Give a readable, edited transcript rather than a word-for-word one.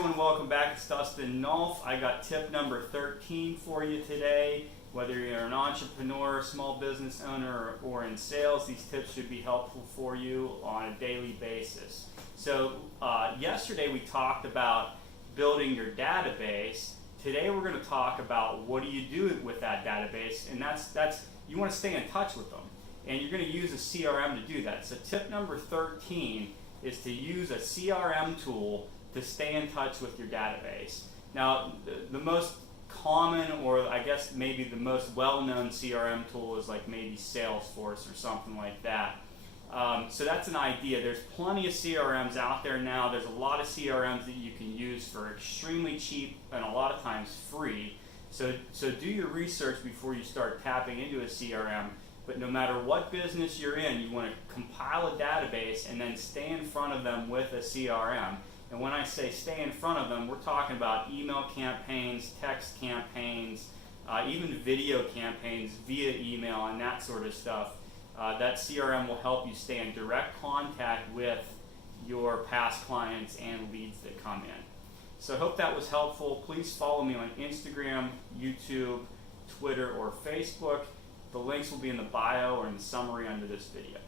everyone, welcome back. It's Dustin Nulf. I got tip number 13 for you today. Whether you're an entrepreneur, small business owner, or in sales, these tips should be helpful for you on a daily basis. So yesterday we talked about building your database. Today we're going to talk about what do you do with that database, and that's you want to stay in touch with them, and you're going to use a CRM to do that. So tip number 13 is to use a CRM tool to stay in touch with your database. Now, the most common, or I guess maybe the most well-known CRM tool is like maybe Salesforce or something like that. So that's an idea. There's plenty of CRMs out there now. There's a lot of CRMs that you can use for extremely cheap and a lot of times free. So do your research before you start tapping into a CRM. But no matter what business you're in, you want to compile a database and then stay in front of them with a CRM. And when I say stay in front of them, we're talking about email campaigns, text campaigns, even video campaigns via email and that sort of stuff. That CRM will help you stay in direct contact with your past clients and leads that come in. So I hope that was helpful. Please follow me on Instagram, YouTube, Twitter, or Facebook. The links will be in the bio or in the summary under this video.